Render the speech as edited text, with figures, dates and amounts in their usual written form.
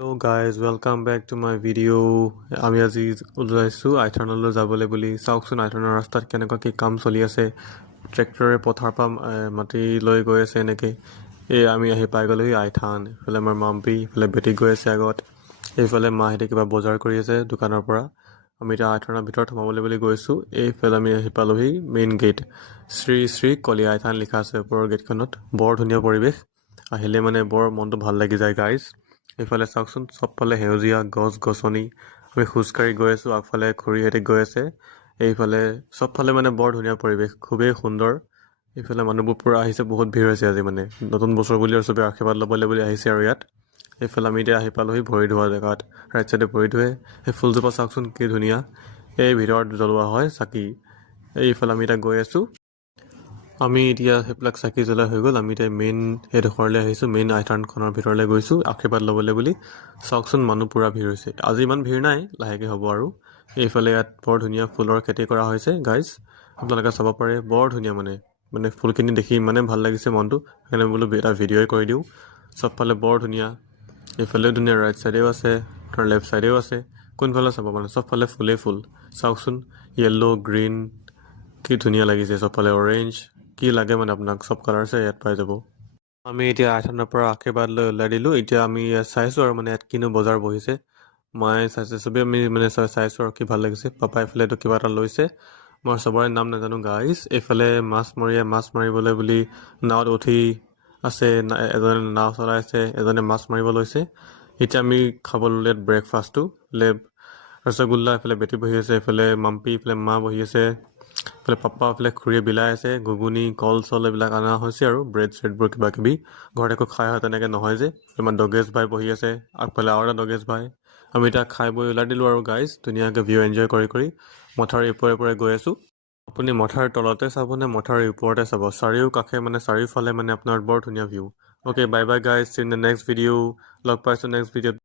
Hello guys, welcome back to my video. আমি আজি ওলাইছোঁ আইথানলৈ যাবলৈ বুলি চাওকচোন আইথানৰ ৰাস্তাত কেনেকুৱা কি কাম চলি আছে ট্ৰেক্টৰে পথাৰ পৰা মাটি লৈ গৈ আছে এনেকৈ আমি আহি পাই গ'লোহি আইথান এইফালে আমাৰ মাম্পি এইফালে বেটি গৈ আছে আগত এইফালে মাহঁতে কিবা বজাৰ কৰি আছে দোকানৰ পৰা আমি এতিয়া আইথানৰ ভিতৰত সোমাবলৈ বুলি গৈছোঁ এইফালে আমি আহি পালোহি মেইন গেট শ্ৰী শ্ৰী কলীয়া আইথান লিখা আছে ওপৰৰ গেটখনত বৰ ধুনীয়া পৰিৱেশ আহিলে মানে বৰ মনটো ভাল লাগি যায় গাইজ এইফালে চাওকচোন চবফালে সেউজীয়া গছ গছনি আমি খোজকাঢ়ি গৈ আছোঁ আগফালে খুৰীহঁতে গৈ আছে এইফালে চবফালে মানে বৰ ধুনীয়া পৰিৱেশ খুবেই সুন্দৰ এইফালে মানুহবোৰ পূৰা আহিছে বহুত ভিৰ হৈছে আজি মানে নতুন বছৰ বুলি আৰু চবেই আশীৰ্বাদ ল'বলৈ বুলি আহিছে আৰু ইয়াত এইফালে আমি এতিয়া আহি পালোহি ভৰি ধোৱা জেগাত ৰাইট চাইডে ভৰি ধুৱে সেই ফুলজোপা চাওকচোন কি ধুনীয়া এই ভিতৰত জ্বলোৱা হয় চাকি এইফালে আমি এতিয়া গৈ আছোঁ আমি এতিয়া সেইবিলাক চাকি জ্বলাই হৈ গ'ল আমি এতিয়া মেইন সেইডোখৰলৈ আহিছোঁ মেইন আইথানখনৰ ভিতৰলৈ গৈছোঁ আশীৰ্বাদ ল'বলৈ বুলি চাওকচোন মানুহ পূৰা ভিৰ হৈছে আজি ইমান ভিৰ নাই লাহেকৈ হ'ব আৰু এইফালে ইয়াত বৰ ধুনীয়া ফুলৰ খেতি কৰা হৈছে গাইজ আপোনালোকে চাব পাৰে বৰ ধুনীয়া মানে ফুলখিনি দেখি ইমানে ভাল লাগিছে মনটো সেইকাৰণে বোলো এটা ভিডিঅ'ই কৰি দিওঁ চবফালে বৰ ধুনীয়া এইফালেও ধুনীয়া ৰাইট চাইডেও আছে আপোনাৰ লেফ্ট চাইডেও আছে কোনফালে চাব মানে চবফালে ফুলেই ফুল চাওকচোন য়েল্ল' গ্ৰীণ কি ধুনীয়া লাগিছে চবফালে অৰেঞ্জ কি লাগে মানে আপোনাক চব কালাৰছে ইয়াত পাই যাব আমি এতিয়া আইথানৰ পৰা আশীৰ্বাদ লৈ ওলাই দিলোঁ এতিয়া আমি ইয়াত চাইছোঁ আৰু মানে ইয়াত কিনো বজাৰ বহিছে মায়ে চাইছে চবেই আমি মানে চাইছোঁ আৰু কি ভাল লাগিছে পাপাই এইফালেতো কিবা এটা লৈছে মই চবৰে নাম নাজানো গাইজ এইফালে মাছমৰীয়া মাছ মাৰিবলৈ বুলি নাৱত উঠি আছে এজনে নাও চলাই আছে এজনে মাছ মাৰিব লৈছে এতিয়া আমি খাব ল'লে ব্ৰেকফাষ্টটো ৰসগোল্লা এইফালে বেটি বহি আছে এইফালে মাম্পি এইফালে মা বহি আছে এইফালে পাপা এইফালে খুৰীয়ে বিলাই আছে ঘুগুনি কল চল এইবিলাক অনা হৈছে আৰু ব্ৰেড চেডবোৰ কিবা কিবি ঘৰত একো খাই হয় তেনেকৈ নহয় যে ইমান ডগেজ ভাই বহি আছে আগফালে আৰু এটা ডগেজ ভাই আমি এতিয়া খাই বৈ ওলাই দিলোঁ আৰু গাইজ ধুনীয়াকৈ ভিউ এনজয় কৰি মথাউৰি ওপৰে গৈ আছোঁ আপুনি মথাউৰিৰ তলতে চাব নে মথাউৰিৰ ওপৰতে চাব চাৰিওকাষে মানে চাৰিওফালে মানে আপোনাৰ বৰ ধুনীয়া view okay bye bye guys in the next video' লগ পাইছোঁ নেক্সট ভিডিঅ'ত